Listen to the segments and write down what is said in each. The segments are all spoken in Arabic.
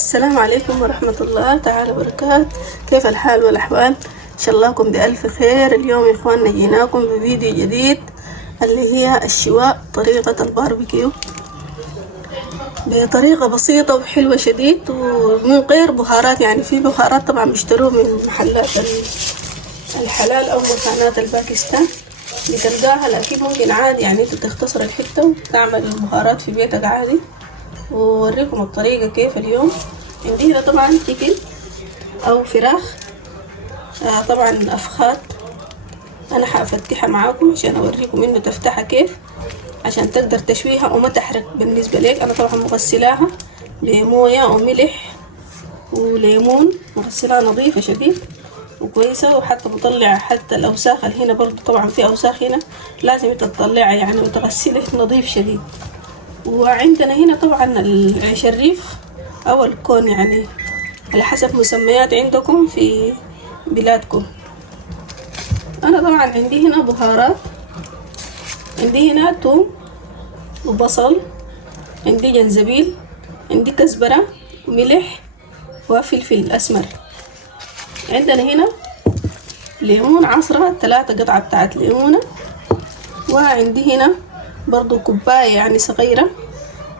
السلام عليكم ورحمة الله تعالى وبركاته. كيف الحال والأحوال؟ إن شاء الله كم بألف خير. اليوم يا إخواننا جيناكم بفيديو جديد اللي هي الشواء طريقة الباربيكيو بطريقة بسيطة وحلوة شديد ومن غير بهارات. يعني في بهارات طبعا بيشتروه من محلات الحلال أو مكانات الباكستان بتلقاها، لكن ممكن عادي يعني انت تختصر الحتة وتعمل البهارات في بيتك عادي. ووريكم الطريقة كيف اليوم. عندي هنا طبعا تشيكن او فراخ، طبعا افخاد. انا حافتحها معاكم عشان اوريكم انه تفتحها كيف عشان تقدر تشويها وما تحرق. بالنسبة لك انا طبعا مغسلاها بموية وملح وليمون، مغسلاها نظيفة شديد وكويسة، وحتى بطلع حتى الاوساخ اللي هنا. برضو طبعا في اوساخ هنا لازم تطلعها يعني وتغسله نظيف شديد. وعندنا هنا طبعا العيش الريف او الكون، يعني على حسب مسميات عندكم في بلادكم. انا طبعا عندي هنا بهارات، عندي هنا توم وبصل، عندي جنزبيل، عندي كزبرة وملح وفلفل اسمر. عندنا هنا ليمون عصرة 3 قطعة بتاعت ليمونة، وعندي هنا برضو كوباية يعني صغيرة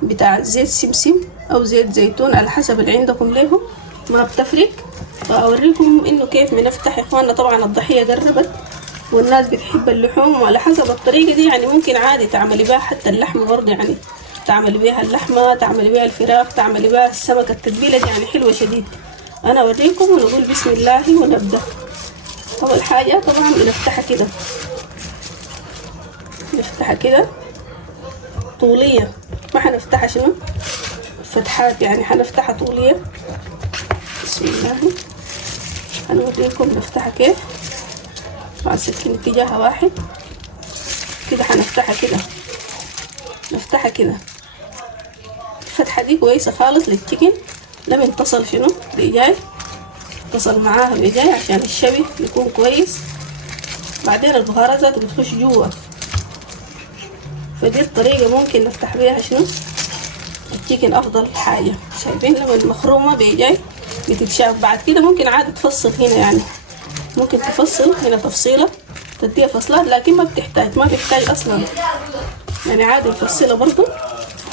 بتاع زيت سمسم او زيت زيتون على حسب اللي عندكم ليهم، ما بتفرق. فاوريكم انه كيف بنفتح يا اخواننا. طبعا الضحية قربت والناس بتحب اللحوم، وعلى حسب الطريقة دي يعني ممكن عادي تعملي بها حتى اللحمة برضه، يعني تعملي بيها اللحمة، تعملي بيها الفراخ، تعملي بيها السمك. التتبيلة دي يعني حلوة شديد. انا اوريكم ونقول بسم الله ونبدأ. اول حاجة طبعا بنفتحها كده، نفتحها كده طولية، ما حنفتحها شنو فتحات، يعني حنفتحها طولية. بسم الله. هنوريكم نفتحها كيف مع السكين اتجاهها واحد كده. حنفتحها كده، نفتحها كده. الفتحة دي كويسة خالص للتشيكن، لم ينتصل شنو بيجاي، اتصل معاها بيجاي عشان الشوي يكون كويس. بعدين البهارات ذاته بتخش جوا، فدي الطريقة ممكن نفتح بيها شنو التشيكن. افضل حاجة شايفين لما المخرومة بيجاي بتتشاف. بعد كده ممكن عادي تفصل هنا، يعني ممكن تفصل هنا تفصيلة تديها فصلات، لكن ما بيحتاج اصلا، يعني عادي نفصلها برضو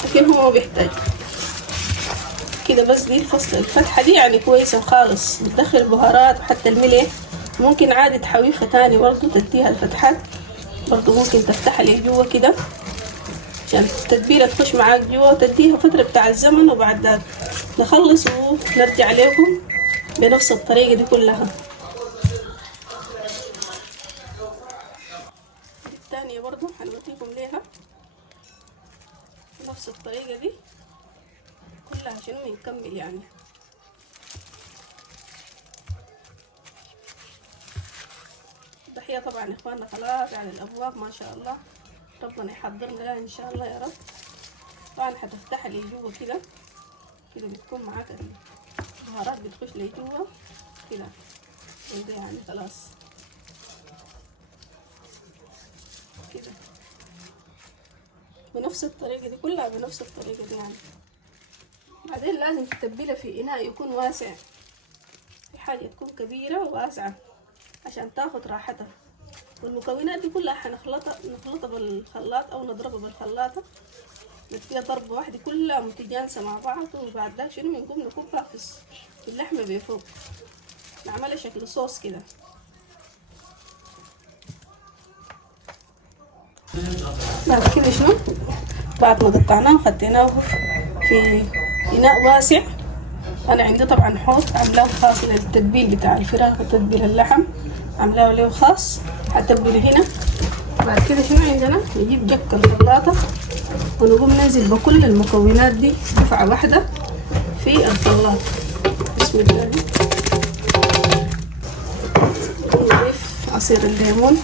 لكن هو ما بيحتاج كده. بس دي الفتحة دي يعني كويسة خالص، بتدخل البهارات وحتى الملح. ممكن عادي تحويفها تاني برضو تديها الفتحات، برضو ممكن تفتحها لجوا كده عشان التتبيلة تخش معاك جوا وتديها فترة بتاع الزمن. وبعد ذلك نخلص ونرجع لكم بنفس الطريقة دي كلها. الثانية برضو هنوريكم ليها نفس الطريقة دي كلها شنو نكمل. يعني الضحية طبعا يا اخواننا خلاص على الابواب ما شاء الله، ربنا يحضر لها ان شاء الله يا رب. طبعا هتفتحها لجوا كده كده، بتكون معاك البهارات بتخش لجوا كده كده، يعني خلاص كده بنفس الطريقة دي كلها، بنفس الطريقة دي يعني. بعدين لازم تتبلها في اناء يكون واسع، في حاجة تكون كبيرة وواسعة عشان تاخد راحتها. والمكونات دي كلها نخلطها بالخلاط او نضربها بالخلاطة، نديها ضربة واحدة كلها متجانسة مع بعض. وبعد ذلك شنو بنقوم نكبها في اللحمة بفوق، نعملها شكل صوص كده. بعد كده شنو بعد ما قطعناه وخديناه في اناء واسع. انا عندي طبعا حوض عاملاه خاص للتتبيل بتاع الفراخ وتتبيل اللحم، عاملاه له خاص هتبله هنا. بعد كده شنو عندنا نجيب جك الخلاطة ونقوم ننزل بكل المكونات دي دفعة واحدة في الخلاط. بسم الله. نضيف عصير الليمون،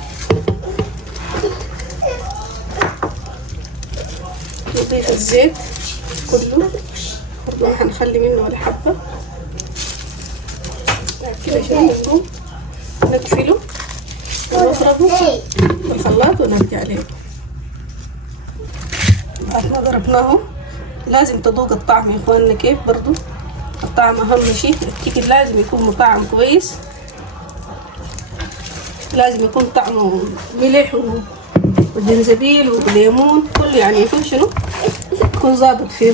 نضيف الزيت كله برضو ما هنخلي منه ولا حبة. بعد كده شنو نقوم نقفله ونضربه بالخلاط ونرجع له. بعد ما ضربناه لازم تذوق الطعم يا اخواننا كيف برضو الطعم اهم شيء. التشيكن لازم يكون مطعم كويس، لازم يكون طعمه ملح والجنزبيل والليمون كله يعني يكون شنو، يكون ظابط فيه.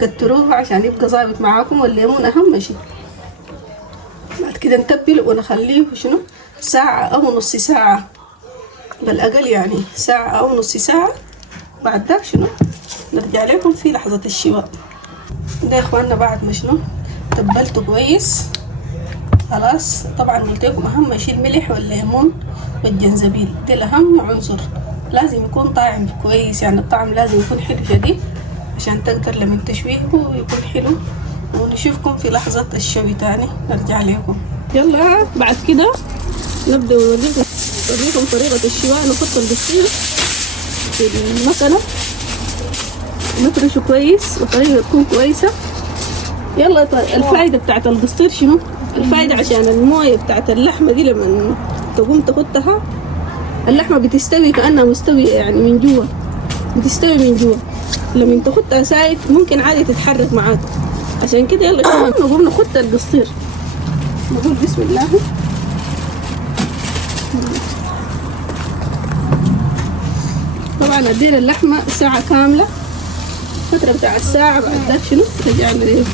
كتروه عشان يبقى ظابط معاكم، والليمون اهم شيء. بعد كده نتبل ونخليه شنو ساعة او نص ساعة بالاقل، يعني ساعة او نص ساعة. بعد ذاك شنو نرجع لكم في لحظة الشواء. ده يا اخواننا بعد ما شنو تبلته كويس خلاص. طبعا قلت لكم اهم شيء الملح والليمون والجنزبيل، دي الاهم عنصر. لازم يكون طعم كويس، يعني الطعم لازم يكون حلو شديد عشان تقدر لما تشويه يكون حلو. ونشوفكم في لحظة الشوي تاني، نرجع لكم. يلا بعد كده نبدأ نوريكم طريقة الشواء. نحط البسطيل في المكنة، نفرشه كويس وطريقة تكون كويسة. يلا الفايدة بتاعت البسطيل شنو؟ الفايدة عشان الموية بتاعت اللحمة دي لما تقوم تحطها اللحمة بتستوي كأنها مستوية، يعني من جوا بتستوي من جوا. لما تحطها سايد ممكن عادي تتحرك معاك. عشان كده يلا نقوم نحط البسطيل. نقول بسم الله. طبعا ادينا اللحمة ساعة كاملة، فترة بتاع الساعة. بعد ذاك شنو رجعنا لكم.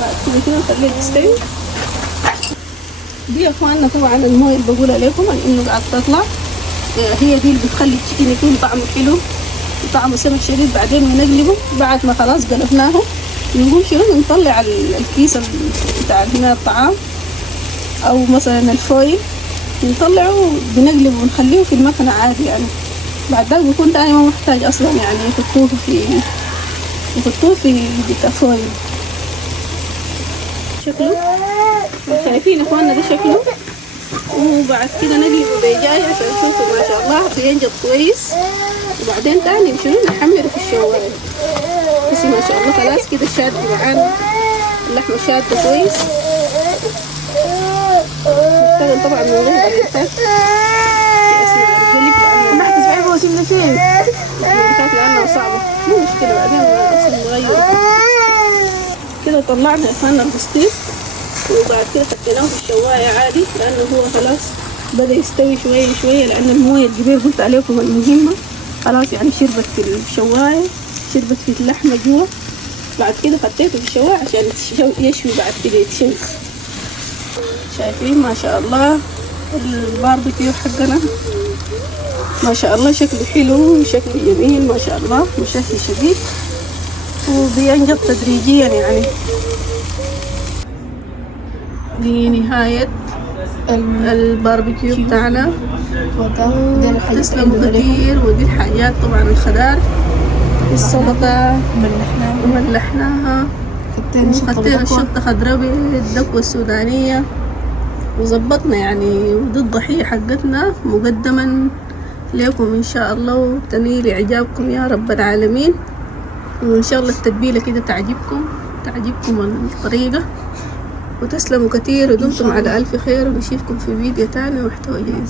بعد كده نخليها تستوي. دي يا اخواننا طبعا المويه اللي بقولها لكم انه قاعد تطلع، هي دي اللي بتخلي التشيكن يكون طعمه حلو وطعمه سمك شديد. بعدين نقلبه بعد ما خلاص قلبناه، نقوم شنو نطلع الكيس بتاع هنا الطعام او مثلا الفويل، نطلعه بنقلبه ونخليه في المكنه عادي. يعني بعد ذلك بيكون تاني ما محتاج اصلا يعني يحطوه في فويل. شكله شايفين اخواننا ده شكله. وبعد كده نقلبه بيجاي عشان تشوفوا ما شاء الله بينجض كويس. وبعدين تاني شنو نحمره في الشوايه. بس ما شاء الله خلاص كده شاد معانا، اللحمه شاده كويس. نشتغل طبعا من غير الانتاج ما حتسمعي هو سيبنا فين الانتاج لانها صعبه، مو مشكله. بعدين نغير كده. طلعنا يا اخوانا البسطيل وبعد كده حطيناه في الشوايه عادي، لانه هو خلاص بدا يستوي شويه شويه. لان المويه الجبير قلت عليكم المهمه خلاص يعني شربت في الشوايه، شربت في اللحمه جوا. بعد كده حطيته في الشوايه عشان يشوي. بعد كده يتشوي. شايفين ما شاء الله الباربيكيو حقنا ما شاء الله شكله حلو وشكله جميل ما شاء الله، مشهي شديد وبينجض تدريجيا. يعني دي نهاية الباربيكيو بتاعنا. تسلموا كتير. ودي الحاجات طبعا الخضار، السلطة ملحناها، وحطينا الشطة خضراء بالدقوة السودانية وظبطنا يعني. ودي الضحية حقتنا مقدما لكم إن شاء الله، وتنيل إعجابكم يا رب العالمين. وإن شاء الله التتبيلة كده تعجبكم الطريقة. وتسلموا كتير ودمتم على ألف خير. ونشوفكم في فيديو تاني ومحتوى جديد.